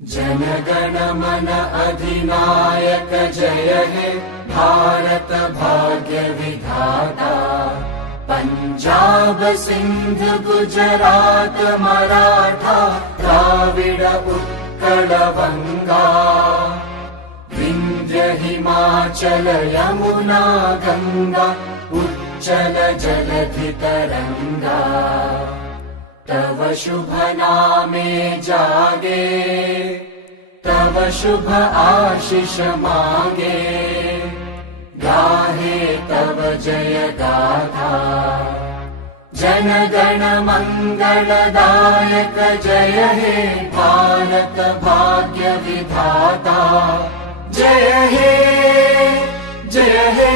जनगण मन अधिनायक जय हे भारत भाग्य विधाता। पंजाब सिंध गुजरात मराठा द्राविड उत्कल बंगा। विंध्य हिमाचल यमुना गंगा उच्चल जलधि तरंगा। तव शुभ नामे जागे तव शुभ आशीष मांगे। गाहे तव जय गाथा जन गण मंगलदायक जय हे भारत भाग्य विधाता। जय हे जय हे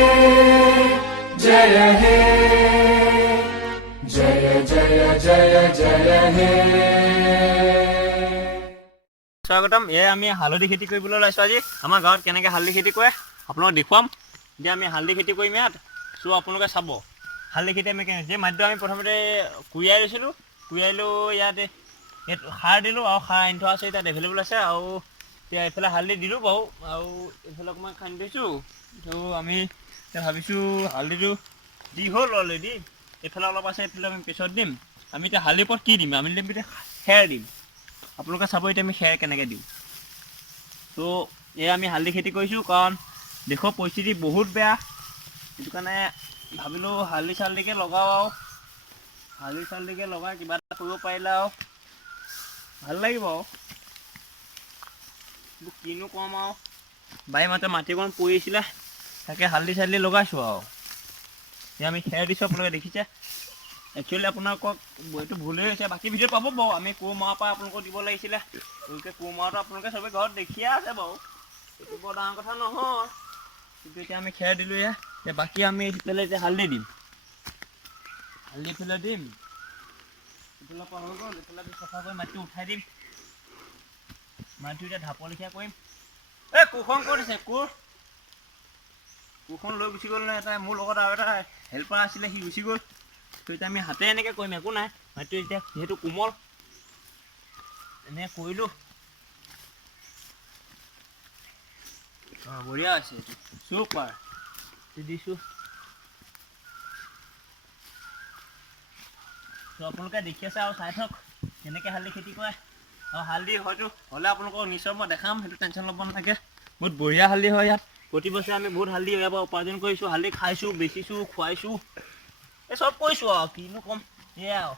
जय हे जय जय जय जय हे। स्वागतम। ये आमी हालधि खेती কৰিবলৈ ওলাইছো আজি। আমাৰ গাঁৱত কেনেকৈ হালধি খেতি কৰে আপোনাক দেখুৱাম। এতিয়া আমি হালধি খেতি কৰিম ইয়াত। সো আপোনালোকে চাব হালধি খেতি আমি কেনেকৈ যে মাটিটো আমি প্ৰথমতে কুৰিয়াই লৈছিলোঁ। কুৰিয়াই লৈ ইয়াত সাৰ দিলোঁ আৰু সাৰ আনি থোৱা আছে তাত এভেইলেবল আছে। আৰু এতিয়া এইফালে হালধি দিলোঁ বাৰু আৰু এইফালে অকণমান খান্দি থৈছোঁ। তো আমি এতিয়া ভাবিছোঁ হালধিটো দি হ'ল অলৰেডি। এইফালে অলপ আছে এইফালে আমি পিছত দিম। আমি এতিয়া হালধিৰ ওপৰত কি দিম আমি এতিয়া খেৰ দিম। আপোনালোকে চাব এতিয়া আমি খেৰ কেনেকৈ দিওঁ। তো এয়া আমি হালধি খেতি কৰিছোঁ কাৰণ দেশৰ পৰিস্থিতি বহুত বেয়া। সেইটো কাৰণে ভাবিলোঁ হালধি চালধিকে লগাওঁ আৰু হালধি চালধিকে লগাই কিবা এটা কৰিব পাৰিলে আৰু ভাল লাগিব আৰু কিনো কম আৰু বাৰী মাতে মাটি অকণ পৰিছিলে তাকে হালধি চালধি লগাইছোঁ আৰু এতিয়া আমি খেৰ দিছোঁ। আপোনালোকে দেখিছে একচুৱেলি আপোনালোকক এইটো ভুলেই হৈছে। বাকী ভিডিঅ' পাব বাৰু আমি কোৰ মৰাৰ পৰা আপোনালোকক দিব লাগিছিলে। গতিকে কোৰ মৰাটো আপোনালোকে চবেই ঘৰত দেখিয়ে আছে বাৰু এইটো বৰ ডাঙৰ কথা নহয়। কিন্তু এতিয়া আমি খেৰ দিলোঁ এতিয়া বাকী আমি এইফালে এতিয়া হালধি দিম। হালধি এইফালে দিম এইফালৰ পৰা হৈ গ'ল। এইফালে আমি চফা কৰি মাটিটো উঠাই দিম। মাটিটো এতিয়া ঢাপৰ লেখীয়া কৰিম। এই কোৰখন ক'ত আছে? কোৰখন লৈ গুচি গ'ল নে? এটা মোৰ লগত আৰু এটা হেল্পাৰ আছিলে সি গুচি গ'ল। তো এতিয়া আমি হাতে এনেকৈ কৰিম একো নাই। মাটিটো এতিয়া যিহেতু কোমল এনেকৈ কৰিলোঁ। অঁ বঢ়িয়া আছে এইটো চুপাৰ দিছোঁ। তো আপোনালোকে দেখি আছে আৰু চাই থাকক কেনেকৈ হালধি খেতি কৰে। আৰু হালধি হয়তো হ'লে আপোনালোকক নিশ্চয় মই দেখাম, সেইটো টেনশ্যন ল'ব নাথাকে। বহুত বঢ়িয়া হালধি হয় ইয়াত। প্ৰতি বছৰে আমি বহুত হালধি ইয়াৰ পৰা উপাৰ্জন কৰিছোঁ। হালধি খাইছোঁ, বেচিছোঁ, খুৱাইছোঁ, এই চব কৰিছোঁ আৰু কিনো ক'ম। সেয়াই আৰু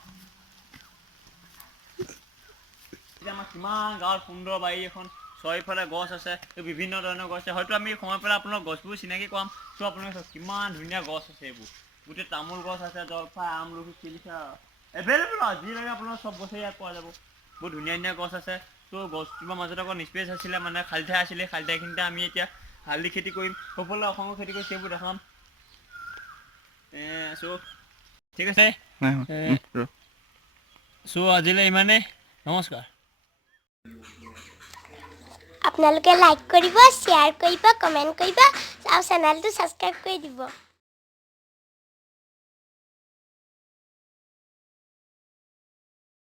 এতিয়া আমাৰ কিমান গাঁৱত সুন্দৰ বাৰী এখন চাৰিওফালে গছ আছে। বিভিন্ন ধৰণৰ গছ আছে। হয়তো আমি সময় পেলাই আপোনাক গছবোৰ চিনাকি কৰাম। চ' আপোনালোকে কিমান ধুনীয়া গছ আছে। এইবোৰ গোটেই তামোল গছ আছে, জলফাই, আমলখি, শিলিখা এভেইলেবল আৰু যি লাগে আপোনাৰ চব গছেই ইয়াত পোৱা যাব। বহুত ধুনীয়া ধুনীয়া গছ আছে। ত' গছজোপাৰ মাজত আকৌ নিস্পেচ আছিলে মানে খালী ঠাই আছিলে। খালী ঠাইখিনিতে আমি এতিয়া হালধি খেতি কৰিম। সকলোৱে অসংখ্য খেতি কৰি সেইবোৰ দেখাম। চ' ঠিক আছে। চ' আজিলৈ ইমানেই। নমস্কাৰ। আপোনালোকে লাইক কৰিব, শ্বেয়াৰ কৰিব, কমেণ্ট কৰিব আৰু চেনেলটো ছাবস্ক্ৰাইব কৰি দিব।